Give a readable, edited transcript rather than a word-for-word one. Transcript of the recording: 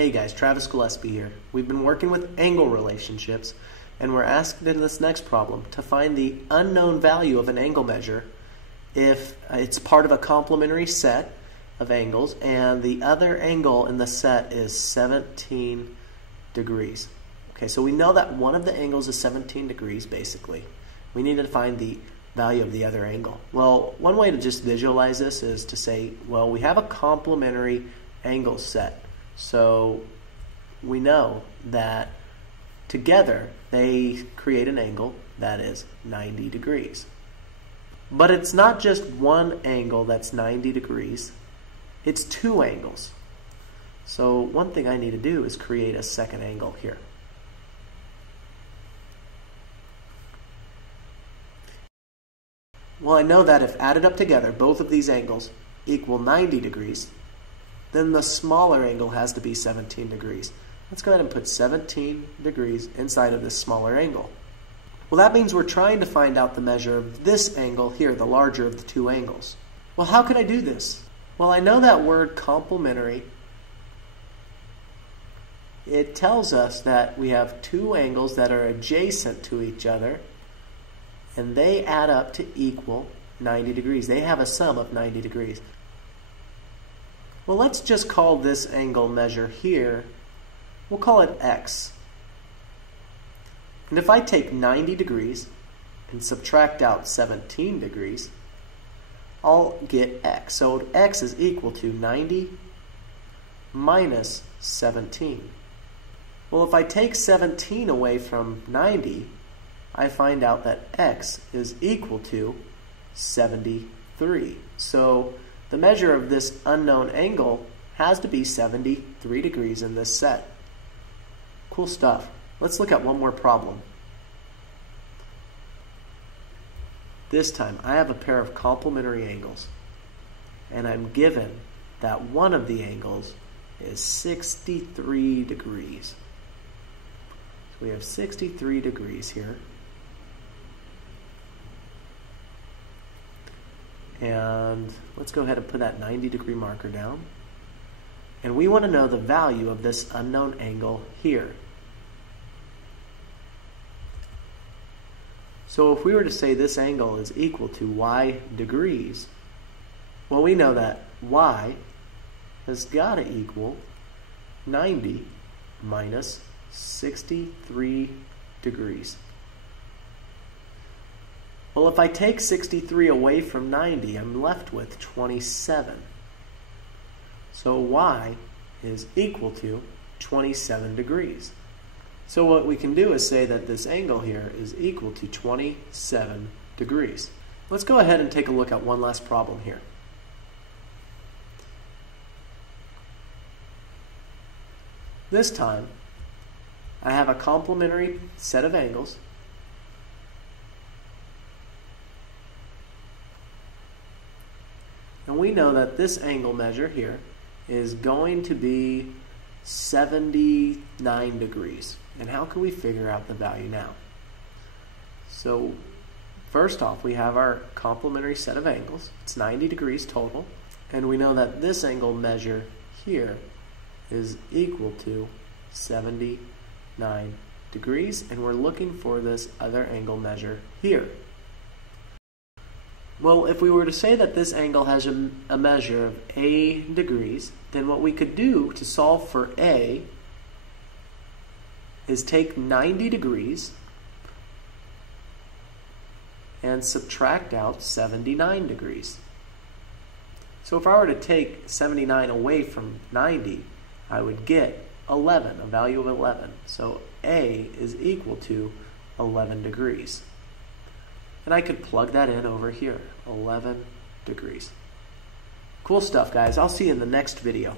Hey guys, Travis Gillespie here. We've been working with angle relationships, and we're asked in this next problem to find the unknown value of an angle measure if it's part of a complementary set of angles and the other angle in the set is 17 degrees. Okay, so we know that one of the angles is 17 degrees basically. We need to find the value of the other angle. Well, one way to just visualize this is to say, well, we have a complementary angle set. So we know that together they create an angle that is 90 degrees. But it's not just one angle that's 90 degrees, it's two angles. So one thing I need to do is create a second angle here. Well, I know that if added up together, both of these angles equal 90 degrees, then the smaller angle has to be 17 degrees. Let's go ahead and put 17 degrees inside of this smaller angle. Well, that means we're trying to find out the measure of this angle here, the larger of the two angles. Well, how could I do this? Well, I know that word complementary. It tells us that we have two angles that are adjacent to each other, and they add up to equal 90 degrees. They have a sum of 90 degrees. Well, let's just call this angle measure here, we'll call it x. And if I take 90 degrees and subtract out 17 degrees, I'll get x. So x is equal to 90 minus 17. Well, if I take 17 away from 90, I find out that x is equal to 73. So the measure of this unknown angle has to be 73 degrees in this set. Cool stuff. Let's look at one more problem. This time I have a pair of complementary angles, and I'm given that one of the angles is 63 degrees. So we have 63 degrees here. And let's go ahead and put that 90-degree marker down. And we want to know the value of this unknown angle here. So if we were to say this angle is equal to y degrees, well, we know that y has got to equal 90 minus 63 degrees. Well, if I take 63 away from 90, I'm left with 27. So y is equal to 27 degrees. So what we can do is say that this angle here is equal to 27 degrees. Let's go ahead and take a look at one last problem here. This time, I have a complementary set of angles. And we know that this angle measure here is going to be 79 degrees. And how can we figure out the value now? So first off, we have our complementary set of angles. It's 90 degrees total. And we know that this angle measure here is equal to 79 degrees. And we're looking for this other angle measure here. Well, if we were to say that this angle has a measure of a degrees, then what we could do to solve for a is take 90 degrees and subtract out 79 degrees. So if I were to take 79 away from 90, I would get 11, a value of 11. So a is equal to 11 degrees. And I could plug that in over here, 11 degrees. Cool stuff, guys. I'll see you in the next video.